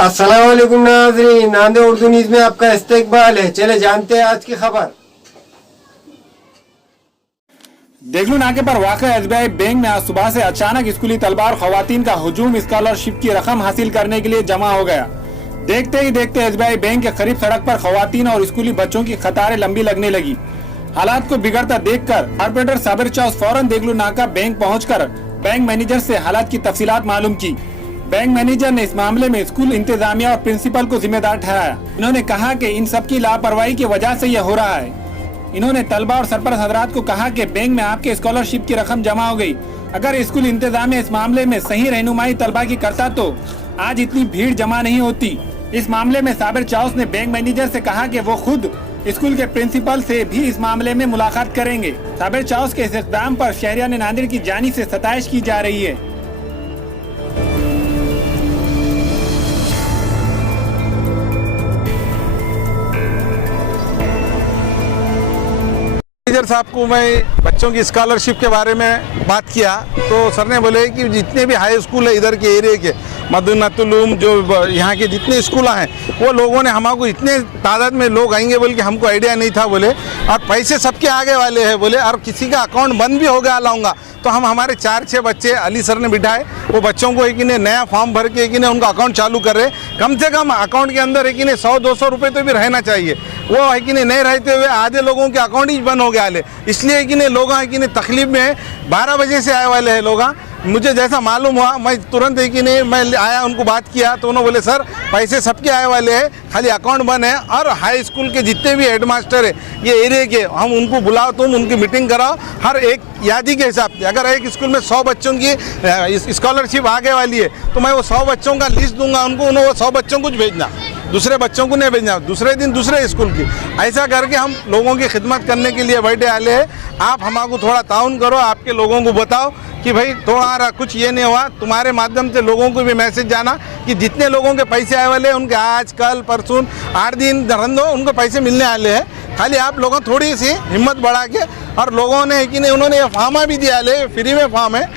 अस्सलाम वालेकुम नाज़रीन, नांदे उर्दू न्यूज़ में आपका इस्तकबाल है। चले जानते हैं आज की खबर। देगलू नाके पर वाक़ एसबीआई बैंक में आज सुबह से अचानक स्कूली तलबा और खवातीन का हुजूम स्कॉलरशिप की रकम हासिल करने के लिए जमा हो गया। देखते ही देखते एसबीआई बैंक के करीब सड़क पर खवातीन और स्कूली बच्चों की कतारें लंबी लगने लगी। हालात को बिगड़ता देखकर कॉर्पोरेटर साबिर चाउस फौरन देगलू नाका बैंक पहुंचकर बैंक मैनेजर से हालात की तफसीलात मालूम की। बैंक मैनेजर ने इस मामले में स्कूल इंतजामिया और प्रिंसिपल को जिम्मेदार ठहराया। इन्होंने कहा कि इन सब की लापरवाही की वजह से यह हो रहा है। इन्होंने तलबा और सरपरस्त हजरात को कहा कि बैंक में आपके स्कॉलरशिप की रकम जमा हो गई। अगर स्कूल इंतजामिया इस मामले में सही रहनुमाई तलबा की करता तो आज इतनी भीड़ जमा नहीं होती। इस मामले में साबिर चाउस ने बैंक मैनेजर से कहा कि वो खुद स्कूल के प्रिंसिपल से भी इस मामले में मुलाकात करेंगे। साबिर चाउस के इस इक़दाम पर शहरियान नांदेड़ की जानिब से सताइश की जा रही है। मैनेजर साहब को मैं बच्चों की स्कॉलरशिप के बारे में बात किया तो सर ने बोले कि जितने भी हाई स्कूल है इधर के एरिया के मदीनातुल जो यहाँ के जितने स्कूल हैं वो लोगों ने हमको इतने तादाद में लोग आएंगे बोले कि हमको आइडिया नहीं था बोले, और पैसे सबके आगे वाले हैं बोले, और किसी का अकाउंट बंद भी हो गया लाऊंगा तो हम हमारे 4-6 बच्चे अली सर ने बिठाए, वो बच्चों को एक ने नया फॉर्म भर के एक ने उनका अकाउंट चालू कर रहे। कम से कम अकाउंट के अंदर एक ने 100-200 रुपये तो भी रहना चाहिए। वो है कि नहीं रहते हुए आधे लोगों के अकाउंट ही बंद हो गया है। इसलिए कि लोग हैं कि तकलीफ में 12 बजे से आए वाले हैं लोग। मुझे जैसा मालूम हुआ मैं तुरंत है कि नहीं मैं आया, उनको बात किया तो उन्होंने बोले सर पैसे सबके आए वाले हैं, खाली अकाउंट बंद है। और हाई स्कूल के जितने भी हेडमास्टर है ये एरिया के, हम उनको बुलाओ, तुम उनकी मीटिंग कराओ हर एक यादी के हिसाब से। अगर एक स्कूल में 100 बच्चों की स्कॉलरशिप आगे वाली है तो मैं वो 100 बच्चों का लिस्ट दूंगा उनको, उन्हें वो 100 बच्चों को भेजना, दूसरे बच्चों को नहीं भेजना, दूसरे दिन दूसरे स्कूल की। ऐसा करके हम लोगों की खिदमत करने के लिए बैठे आले हैं। आप हमको थोड़ा ताउन करो, आपके लोगों को बताओ कि भाई थोड़ा कुछ ये नहीं हुआ। तुम्हारे माध्यम से लोगों को भी मैसेज जाना कि जितने लोगों के पैसे आए वाले उनके आज कल परसों 8 दिन रन दो, उनको पैसे मिलने वाले हैं। खाली आप लोगों थोड़ी सी हिम्मत बढ़ा के, और लोगों ने कि नहीं उन्होंने ये फॉर्मा भी दिया ले, फ्री में फॉर्म है,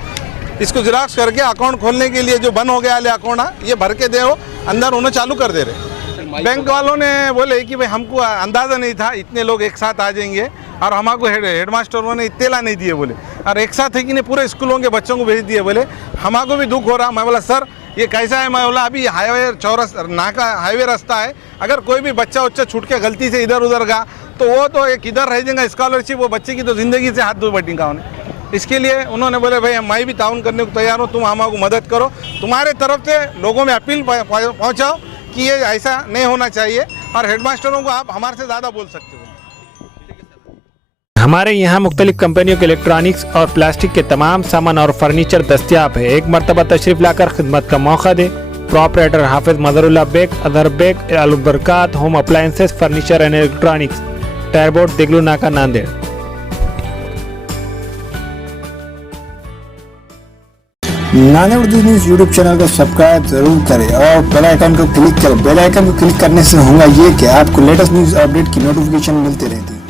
इसको जिराक्स करके अकाउंट खोलने के लिए जो बंद हो गया अकाउंट ये भर के दे अंदर उन्हें चालू कर दे रहे। बैंक वालों ने बोले कि भाई हमको अंदाज़ा नहीं था इतने लोग एक साथ आ जाएंगे, और हमको हेडमास्टरों ने इत्तेला नहीं दिए बोले, और एक साथ है कि नहीं पूरे स्कूलों के बच्चों को भेज दिए बोले। हमको भी दुख हो रहा। मैं बोला सर ये कैसा है, मैं बोला अभी हाईवे चौरस नाका हाईवे रास्ता है, अगर कोई भी बच्चा छूट के गलती से इधर उधर गया तो वो तो एक इधर रह जाएगा स्कॉलरशिप, वो बच्चे की तो ज़िंदगी से हाथ धो बैठेगा उन्हें। इसके लिए उन्होंने बोले भाई मैं भी ताउन करने को तैयार हूँ, तुम हमको मदद करो, तुम्हारे तरफ से लोगों में अपील पहुँचाओ कि ये ऐसा नहीं होना चाहिए, और हेडमास्टरों को आप हमारे से ज़्यादा बोल सकते हो। हमारे यहाँ मुख्तलिफ कंपनियों के इलेक्ट्रॉनिक्स और प्लास्टिक के तमाम सामान और फर्नीचर दस्तियाब है। एक मरतबा तशरीफ लाकर खिदमत का मौका दे। प्रोपराइटर हाफिज मजहरुल्लाह बेग, अदर Baig, Albarkat home appliances, furniture and electronics, टायरबोर्ड, देगलू नाका, Nanded. Nanded Urdu news YouTube channel को सब्सक्राइब जरूर करें और बेल आइकन को क्लिक करें। बेल आइकन को क्लिक करने से होगा ये कि आपको लेटेस्ट न्यूज़ अपडेट की नोटिफिकेशन मिलती रहती है।